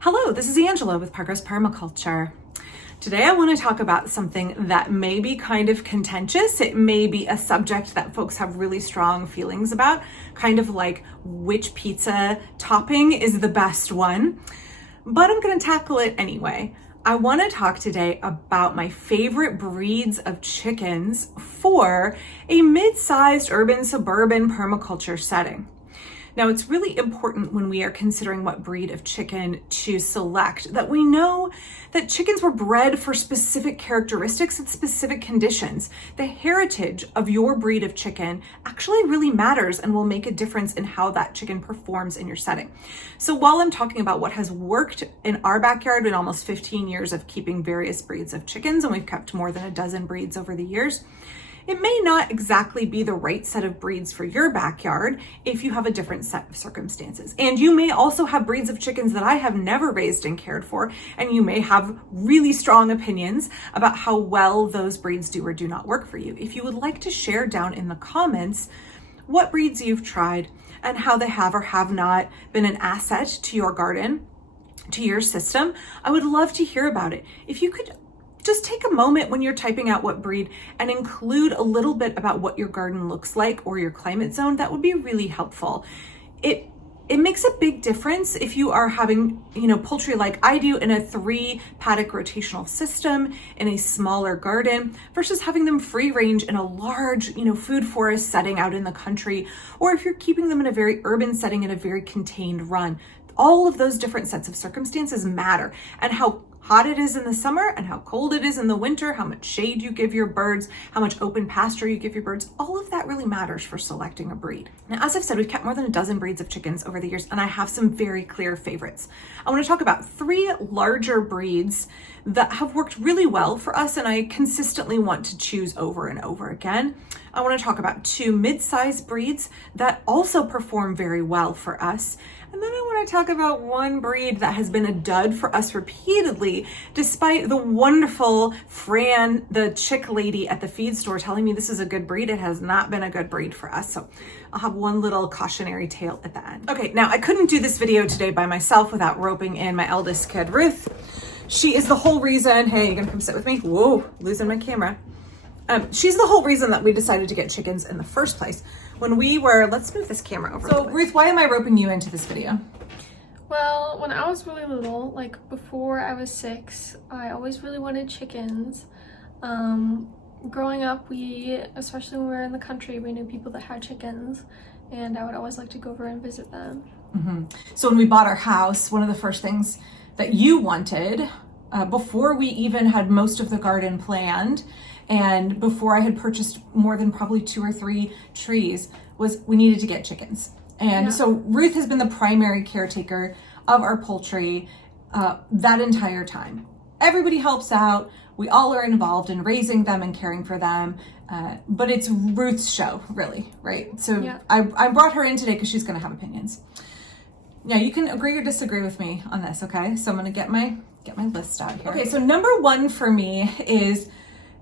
Hello, this is Angela with Parker's Permaculture. Today I want to talk about something that may be kind of contentious. It may be a subject that folks have really strong feelings about, kind of like which pizza topping is the best one, but I'm going to tackle it anyway. I want to talk today about my favorite breeds of chickens for a mid-sized urban suburban permaculture setting. Now, it's really important when we are considering what breed of chicken to select that we know that chickens were bred for specific characteristics and specific conditions. The heritage of your breed of chicken actually really matters and will make a difference in how that chicken performs in your setting. So while I'm talking about what has worked in our backyard in almost 15 years of keeping various breeds of chickens, and we've kept more than a dozen breeds over the years, it may not exactly be the right set of breeds for your backyard if you have a different set of circumstances. And you may also have breeds of chickens that I have never raised and cared for, and you may have really strong opinions about how well those breeds do or do not work for you. If you would like to share down in the comments what breeds you've tried and how they have or have not been an asset to your garden, to your system, I would love to hear about it. If you could just take a moment when you're typing out what breed and include a little bit about what your garden looks like or your climate zone, that would be really helpful. It makes a big difference if you are having, poultry like I do in a 3 paddock rotational system in a smaller garden versus having them free range in a large, food forest setting out in the country, or if you're keeping them in a very urban setting in a very contained run. All of those different sets of circumstances matter, and how hot it is in the summer and how cold it is in the winter, how much shade you give your birds, how much open pasture you give your birds, all of that really matters for selecting a breed. Now, as I've said, we've kept more than a dozen breeds of chickens over the years, and I have some very clear favorites. I want to talk about 3 larger breeds that have worked really well for us and I consistently want to choose over and over again. I want to talk about 2 mid-sized breeds that also perform very well for us. And then I want to talk about 1 breed that has been a dud for us repeatedly, despite the wonderful Fran, the chick lady at the feed store, telling me this is a good breed. It has not been a good breed for us. So I'll have 1 little cautionary tale at the end. Okay, now I couldn't do this video today by myself without roping in my eldest kid, Ruth. She is the whole reason, hey, you gonna come sit with me? Whoa, losing my camera. She's the whole reason that we decided to get chickens in the first place. When we were, let's move this camera over. So Ruth, why am I roping you into this video? Well, when I was really little, like before I was 6, I always really wanted chickens. Growing up, especially when we were in the country, we knew people that had chickens, and I would always like to go over and visit them. Mm-hmm. So when we bought our house, one of the first things that you wanted, before we even had most of the garden planned, and before I had purchased more than probably 2 or 3 trees, was we needed to get chickens. And so Ruth has been the primary caretaker of our poultry that entire time. Everybody helps out. We all are involved in raising them and caring for them. But it's Ruth's show, really, right? So I brought her in today because she's going to have opinions. Now you can agree or disagree with me on this, okay? So I'm going to get my list out here. Okay, so number 1 for me is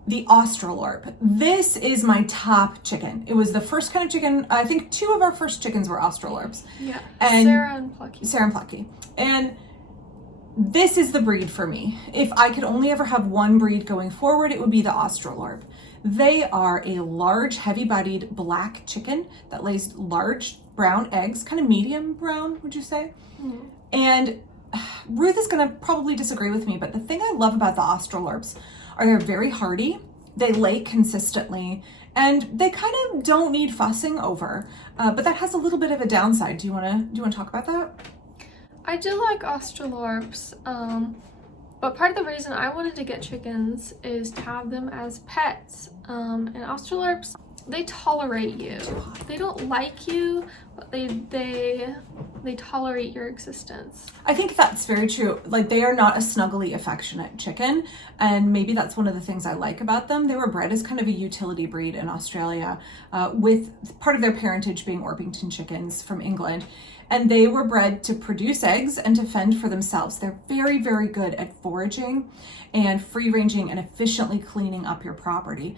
the Autralorp. This is my top chicken. It was the first kind of chicken. I think 2 of our first chickens were Australorps. Yeah, and Sarah and Plucky. Sarah and Plucky. And this is the breed for me. If I could only ever have 1 breed going forward, it would be the Autralorp. They are a large, heavy-bodied black chicken that lays large brown eggs, kind of medium brown, would you say? Mm-hmm. And Ruth is going to probably disagree with me, but the thing I love about the Australorps are they're very hardy, they lay consistently, and they kind of don't need fussing over. But that has a little bit of a downside. Do you want to talk about that? I do like Australorps, but part of the reason I wanted to get chickens is to have them as pets. And Australorps, they tolerate you. They don't like you, but they tolerate your existence. I think that's very true. Like, they are not a snuggly, affectionate chicken, and maybe that's one of the things I like about them. They were bred as kind of a utility breed in Australia, with part of their parentage being Orpington chickens from England. And they were bred to produce eggs and to fend for themselves. They're very, very good at foraging and free ranging and efficiently cleaning up your property.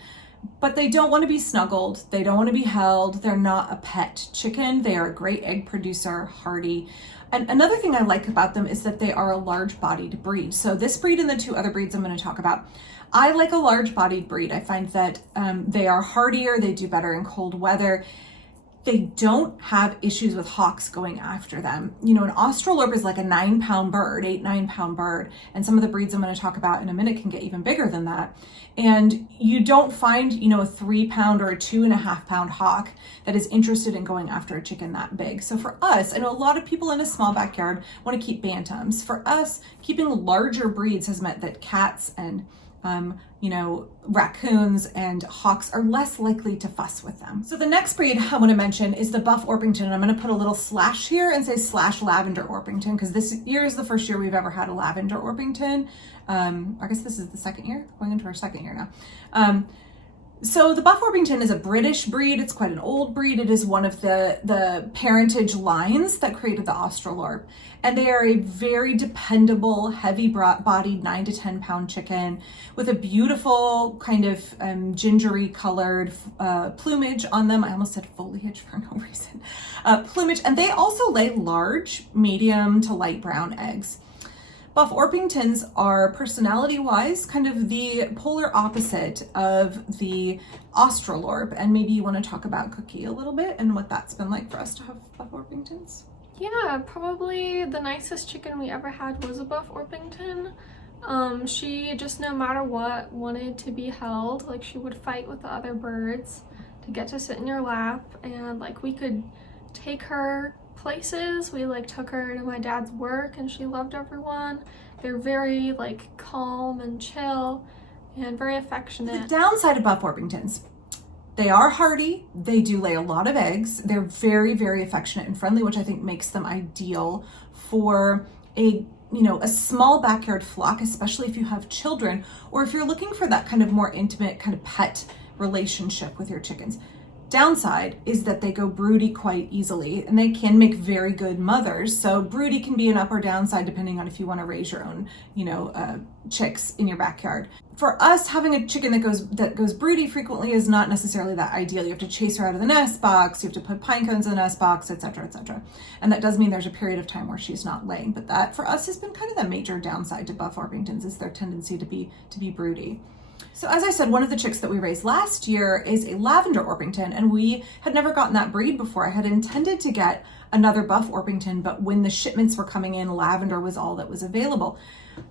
but they don't want to be snuggled. They don't want to be held. They're not a pet chicken. They are a great egg producer, hardy. And another thing I like about them is that they are a large-bodied breed. So this breed and the two other breeds I'm going to talk about, I like a large-bodied breed. I find that they are hardier. They do better in cold weather. They don't have issues with hawks going after them. You know, an Australorp is like a 9-pound bird, 8-9-pound bird. And some of the breeds I'm going to talk about in a minute can get even bigger than that. And you don't find, you know, a 3-pound or a 2.5-pound hawk that is interested in going after a chicken that big. So for us, I know a lot of people in a small backyard want to keep bantams. For us, keeping larger breeds has meant that cats and you know, raccoons and hawks are less likely to fuss with them. So the next breed I want to mention is the Buff Orpington. And I'm going to put a little slash here and say / Lavender Orpington, because this year is the first year we've ever had a Lavender Orpington. I guess this is the second year, going into our second year now. So the Buff Orpington is a British breed. It's quite an old breed. It is one of the parentage lines that created the Autralorp. And they are a very dependable, heavy-bodied 9 to 10-pound chicken with a beautiful kind of gingery colored plumage on them. I almost said foliage for no reason. Plumage. And they also lay large, medium to light brown eggs. Buff Orpingtons are personality-wise kind of the polar opposite of the Australorp, and maybe you want to talk about Cookie a little bit and what that's been like for us to have Buff Orpingtons. Yeah, probably the nicest chicken we ever had was a Buff Orpington. She just, no matter what, wanted to be held. Like, she would fight with the other birds to get to sit in your lap, and like we could take her places. We like took her to my dad's work and she loved everyone. They're very like calm and chill and very affectionate. The downside of Buff Orpingtons, they are hardy. They do lay a lot of eggs. They're very, very affectionate and friendly, which I think makes them ideal for a small backyard flock, especially if you have children, or if you're looking for that kind of more intimate kind of pet relationship with your chickens. Downside is that they go broody quite easily, and they can make very good mothers. So broody can be an up or downside depending on if you want to raise your own, chicks in your backyard. For us, having a chicken that goes broody frequently is not necessarily that ideal. You have to chase her out of the nest box, you have to put pine cones in the nest box, etc., etc. And that does mean there's a period of time where she's not laying. But that for us has been kind of the major downside to Buff Orpingtons, is their tendency to be broody. So as I said, one of the chicks that we raised last year is a Lavender Orpington, and we had never gotten that breed before. I had intended to get another Buff Orpington, but when the shipments were coming in, Lavender was all that was available.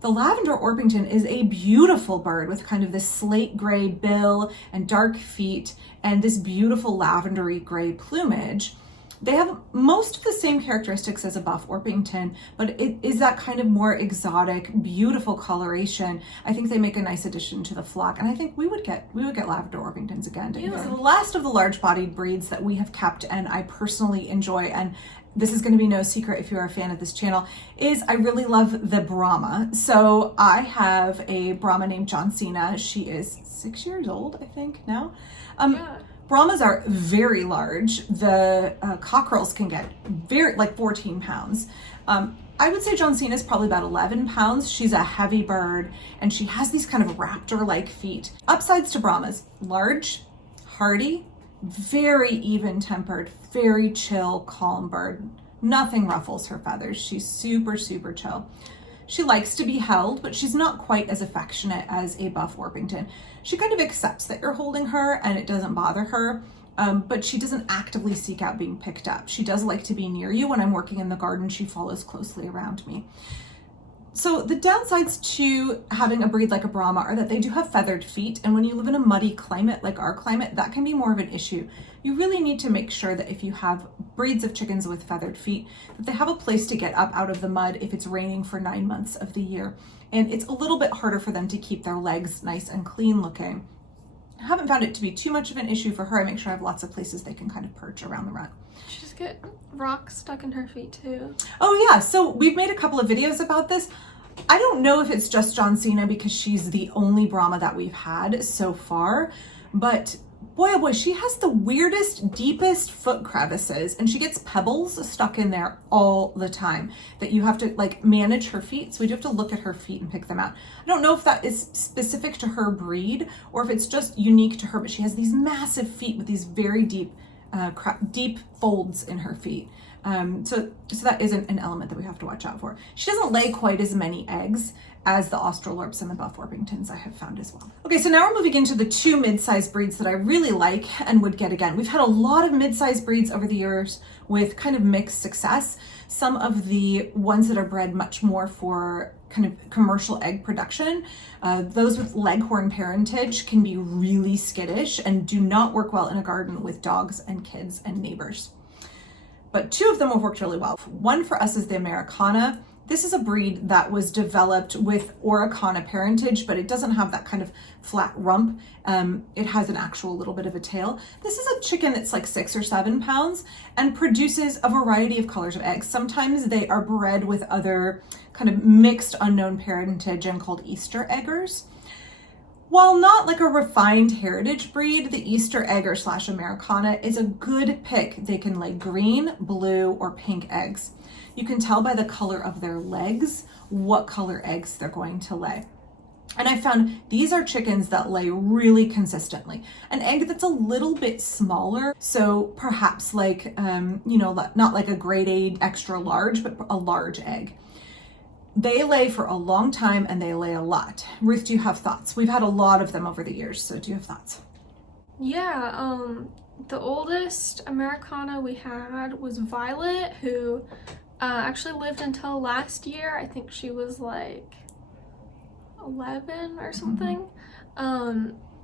The Lavender Orpington is a beautiful bird with kind of this slate gray bill and dark feet and this beautiful lavendery gray plumage. They have most of the same characteristics as a Buff Orpington, but it is that kind of more exotic, beautiful coloration. I think they make a nice addition to the flock, and I think we would get Lavender Orpingtons again. Yeah. So the last of the large-bodied breeds that we have kept and I personally enjoy, and this is going to be no secret if you're a fan of this channel, is I really love the Brahma. So I have a Brahma named John Cena. She is 6 years old, I think, now. Brahmas are very large. The cockerels can get like 14 pounds. I would say John Cena is probably about 11 pounds. She's a heavy bird, and she has these kind of raptor-like feet. Upsides to Brahmas: large, hardy, very even-tempered, very chill, calm bird. Nothing ruffles her feathers. She's super, super chill. She likes to be held, but she's not quite as affectionate as a Buff Orpington. She kind of accepts that you're holding her and it doesn't bother her, but she doesn't actively seek out being picked up. She does like to be near you. When I'm working in the garden, she follows closely around me. So the downsides to having a breed like a Brahma are that they do have feathered feet, and when you live in a muddy climate like our climate, that can be more of an issue. You really need to make sure that if you have breeds of chickens with feathered feet, that they have a place to get up out of the mud if it's raining for 9 months of the year. And it's a little bit harder for them to keep their legs nice and clean looking. I haven't found it to be too much of an issue for her. I make sure I have lots of places they can kind of perch around the rut. She just get rocks stuck in her feet too. Oh yeah, so we've made a couple of videos about this. I don't know if it's just John Cena because she's the only Brahma that we've had so far, but boy, oh boy, she has the weirdest, deepest foot crevices, and she gets pebbles stuck in there all the time that you have to like manage her feet. So we do have to look at her feet and pick them out. I don't know if that is specific to her breed or if it's just unique to her, but she has these massive feet with these very deep, deep folds in her feet. So that isn't an element that we have to watch out for. She doesn't lay quite as many eggs as the Australorps and the buff Orpingtons I have found as well. Okay, so now we're moving into the two mid-sized breeds that I really like and would get again. We've had a lot of mid-sized breeds over the years with kind of mixed success. Some of the ones that are bred much more for kind of commercial egg production, those with leghorn parentage can be really skittish and do not work well in a garden with dogs and kids and neighbors. But two of them have worked really well. One for us is the Amerecauna. This is a breed that was developed with Amerecauna parentage, but it doesn't have that kind of flat rump. It has an actual little bit of a tail. This is a chicken that's like 6 or 7 pounds and produces a variety of colors of eggs. Sometimes they are bred with other kind of mixed unknown parentage and called Easter eggers. While not like a refined heritage breed, the Easter egger / Amerecauna is a good pick. They can lay green, blue, or pink eggs. You can tell by the color of their legs what color eggs they're going to lay. And I found these are chickens that lay really consistently. An egg that's a little bit smaller, so perhaps like, not like a grade A extra large, but a large egg. They lay for a long time and they lay a lot. Ruth, do you have thoughts? We've had a lot of them over the years, so do you have thoughts? Yeah, the oldest Amerecauna we had was Violet, who actually lived until last year. I think she was like 11 or something.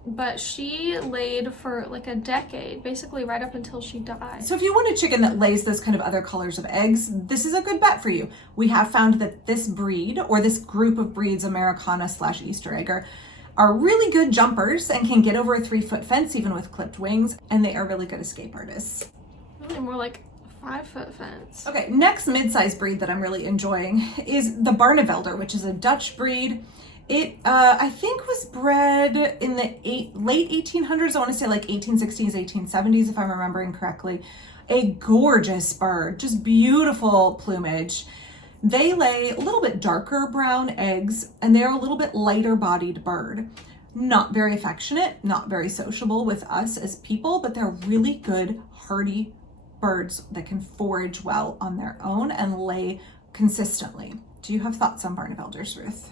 But she laid for like a decade, basically right up until she died. So if you want a chicken that lays those kind of other colors of eggs, this is a good bet for you. We have found that this breed or this group of breeds, Amerecauna / Easter egger, are really good jumpers and can get over a 3-foot fence even with clipped wings, and they are really good escape artists. Really more like 5-foot fence. Okay, next mid-sized breed that I'm really enjoying is the Barnevelder, which is a Dutch breed. It, I think, was bred in the late 1800s. I want to say like 1860s, 1870s, if I'm remembering correctly. A gorgeous bird, just beautiful plumage. They lay a little bit darker brown eggs, and they're a little bit lighter bodied bird. Not very affectionate, not very sociable with us as people, but they're really good, hardy birds that can forage well on their own and lay consistently. Do you have thoughts on Barnevelders, Ruth?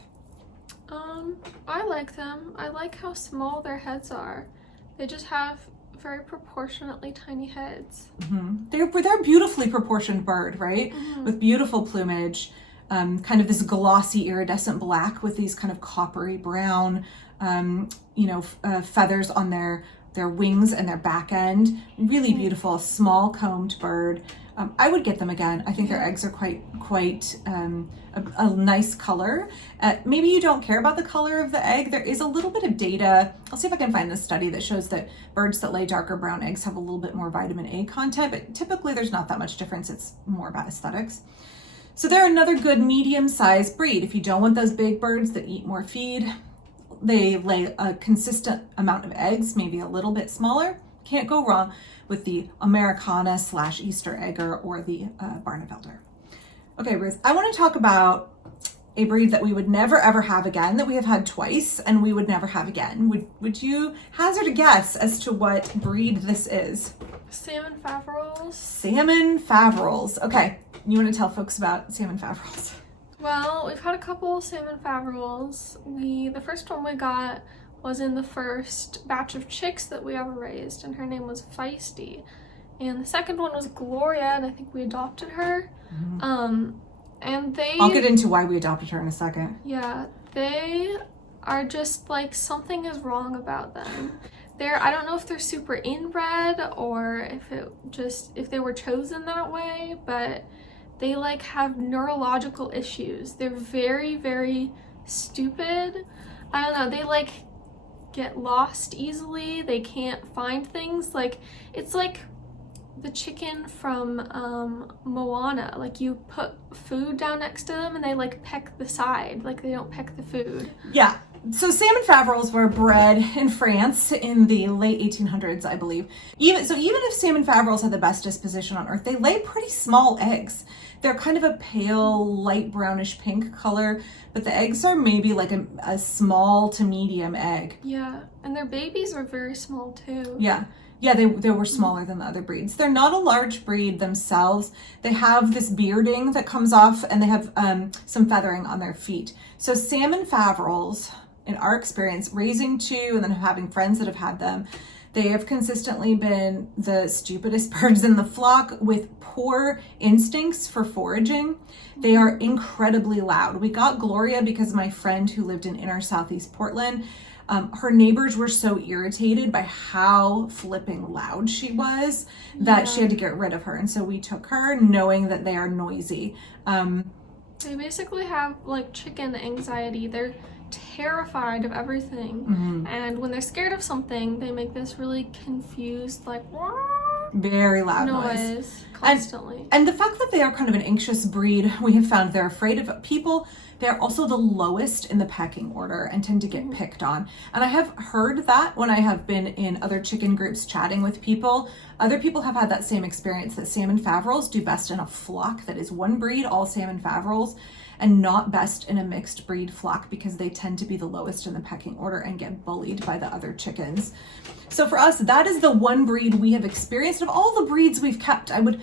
I like them. I like how small their heads are. They just have very proportionately tiny heads. They're a beautifully proportioned bird, right? With beautiful plumage, kind of this glossy iridescent black with these kind of coppery brown, feathers on their wings and their back end. Really beautiful, small combed bird. I would get them again. I think their eggs are quite a nice color. Maybe you don't care about the color of the egg. There is a little bit of data. I'll see if I can find this study that shows that birds that lay darker brown eggs have a little bit more vitamin A content, but typically there's not that much difference. It's more about aesthetics. So they're another good medium-sized breed. If you don't want those big birds that eat more feed, they lay a consistent amount of eggs, maybe a little bit smaller. Can't go wrong with the Amerecauna / Easter egger or the Barnevelder. Okay, Ruth, I want to talk about a breed that we would never ever have again, that we have had twice and we would never have again. Would you hazard a guess as to what breed this is? Salmon Faverolles. Salmon Faverolles. Okay, you want to tell folks about Salmon Faverolles? Well, we've had a couple Salmon Faverolles. The first one we got was in the first batch of chicks that we ever raised, and her name was Feisty. And the second one was Gloria, and I think we adopted her. And I'll get into why we adopted her in a second. Yeah, they are just like, something is wrong about them. I don't know if they're super inbred or if they were chosen that way, but they like have neurological issues. They're very, very stupid. I don't know, they like get lost easily. They can't find things. Like, it's like the chicken from Moana. Like, you put food down next to them and they like peck the side, like they don't peck the food. Yeah, So salmon Faverolles were bred in France in the late 1800s, I believe. Even if salmon Faverolles had the best disposition on earth, they lay pretty small eggs. They're kind of a pale, light brownish pink color, but the eggs are maybe like a small to medium egg. Yeah, and their babies are very small too. Yeah. Yeah, they were smaller than the other breeds. They're not a large breed themselves. They have this bearding that comes off, and they have some feathering on their feet. So salmon Faverolles, in our experience, raising two and then having friends that have had them, they have consistently been the stupidest birds in the flock with poor instincts for foraging. They are incredibly loud. We got Gloria because my friend who lived in inner southeast Portland, her neighbors were so irritated by how flipping loud she was that she had to get rid of her. And so we took her knowing that they are noisy. They basically have like chicken anxiety. They're terrified of everything. And when they're scared of something, they make this really confused, like, very loud noise constantly. And the fact that they are kind of an anxious breed, we have found they're afraid of people. They're also the lowest in the pecking order and tend to get picked on. And I have heard that when I have been in other chicken groups chatting with people. Other people have had that same experience, that salmon Faverolles do best in a flock that is one breed, all salmon Faverolles, and not best in a mixed breed flock because they tend to be the lowest in the pecking order and get bullied by the other chickens. So for us, that is the one breed we have experienced. Of all the breeds we've kept, I would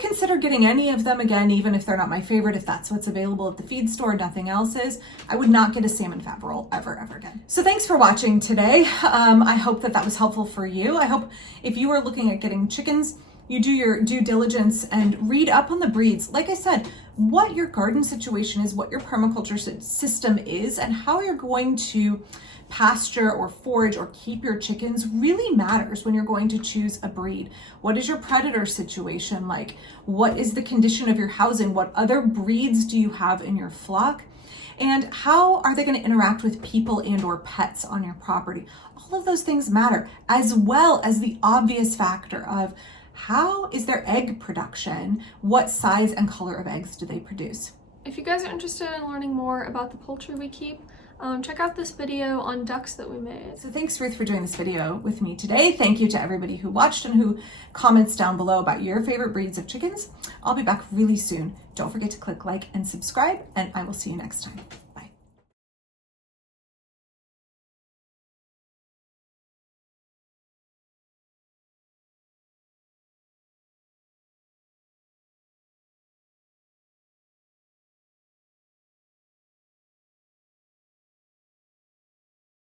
consider getting any of them again, even if they're not my favorite, if that's what's available at the feed store, nothing else is. I would not get a salmon Faverolle ever again. So thanks for watching today. I hope that was helpful for you. I hope if you are looking at getting chickens, you do your due diligence and read up on the breeds. Like I said, what your garden situation is, what your permaculture system is, and how you're going to pasture or forage or keep your chickens really matters when you're going to choose a breed. What is your predator situation like? What is the condition of your housing? What other breeds do you have in your flock? And how are they going to interact with people and or pets on your property? All of those things matter, as well as the obvious factor of how is their egg production? What size and color of eggs do they produce? If you guys are interested in learning more about the poultry we keep, check out this video on ducks that we made. So thanks, Ruth, for doing this video with me today. Thank you to everybody who watched and who comments down below about your favorite breeds of chickens. I'll be back really soon. Don't forget to click like and subscribe, and I will see you next time.